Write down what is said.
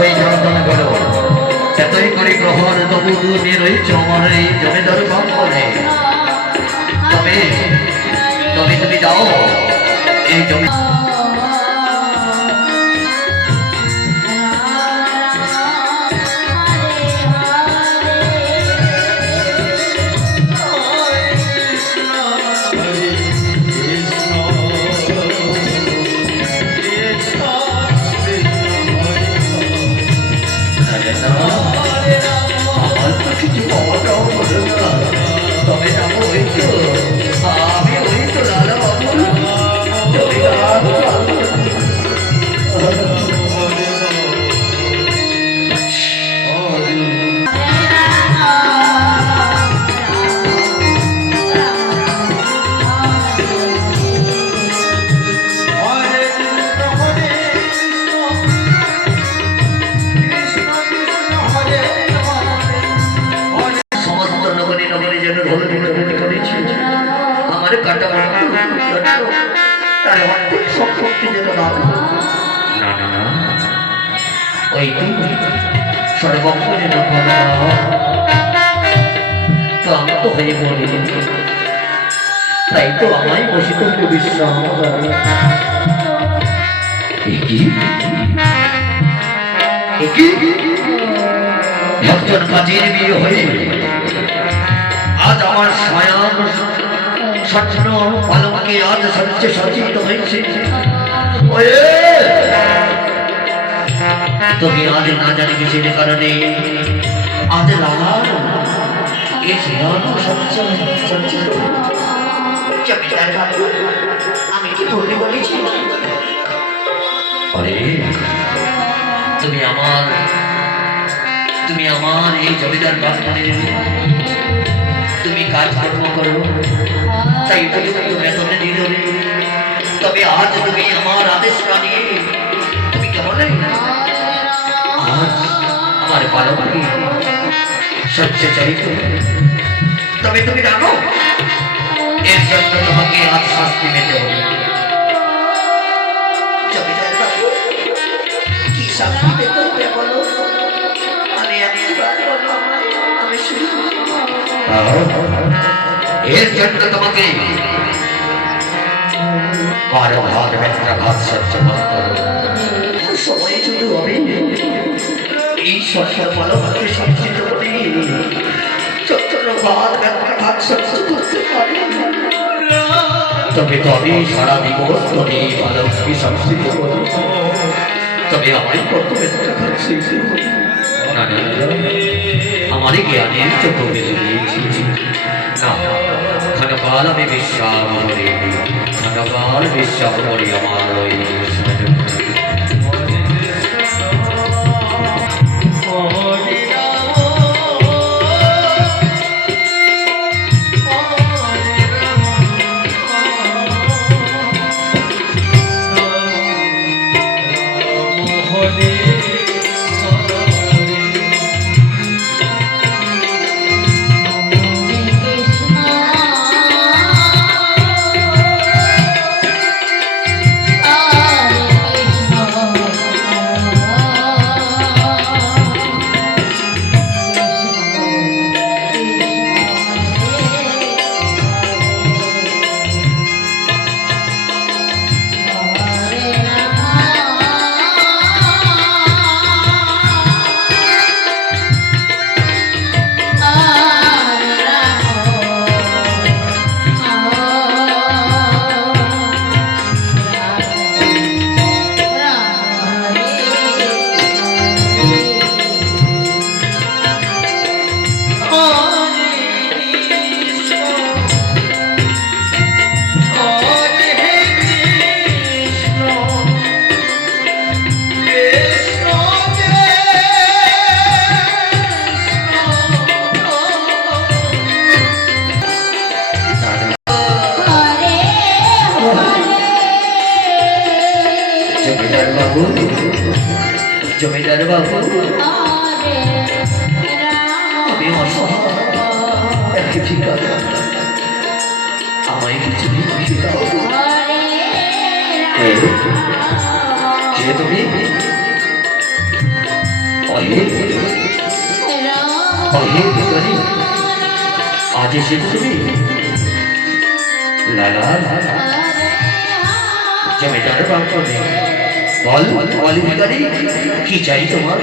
হয়ে যন্ত্রণা করো এতই করে গ্রহণ তবু রয়েছ আমার এই জমিদার বাঙ্গনে তবে তবে তুমি যাও, এই জমি তবে যাব ওই তো আমি নগরী নগরী যেন ধরণী নগরী করেছি। আমার কাটা তার অর্ধেক সম্পত্তি যেন না না না ওই তুই সর্বজ্ঞ যেন ক্লান্ত হয়ে পড়ে তাই তো আমায় বসিত হতে বিশ্রাম একজন কাজের বিয়ে হয়ে স্বচ্ছ পালকে আজ সহ্য সজ্জিত হয়েছে! তুমি আজ না জানি কিসের কারণে আজ লাল। এ জমিদার বাবু আমি কি ভুলে বলেছি? আরে তুমি আমার তুমি আমার এই জমিদার বাগানে তুমি কাজ কর্ম করো। তাই উপযুক্ত বেতনে দিল তবে আজ তুমি আমার আদেশ মানিয়ে তুমি কেমন আজ আমার পালকে সহ্য চাইত তবে তুমি জানো এর জন্য তোমাকে আজ শাস্তি পেতে হবে কি শাস্তি পেতে বলো আমি বলো আমি শুনি এর জন্য তোমাকে ভাগ সময় যদি হবে? এই সরকার ভালোভাবে সঞ্চিত করে চত্বর ভাগ ব্যত্রাঘাত সহ্য করতে পারে তবে তবে সারা দিবস তবে ভালোভাবে সংস্কৃত করি। তবে আমার কত সহ্য করি। না না জ্ঞানের চোখ দিয়েছি। না আমি বিশ্বাস করি ভগবান বিশ্বাস করি আমার ওই জমিদার বাবু। আমি একটু ঠিক আছে। আমায় কিছু ভিক্ষে দাও। কে তুমি? অহে। অহে ভিখারি আজ এসেছ তুমি? লালা জমিদার বাবু। বল বল ভিখারি কি চাই তোমার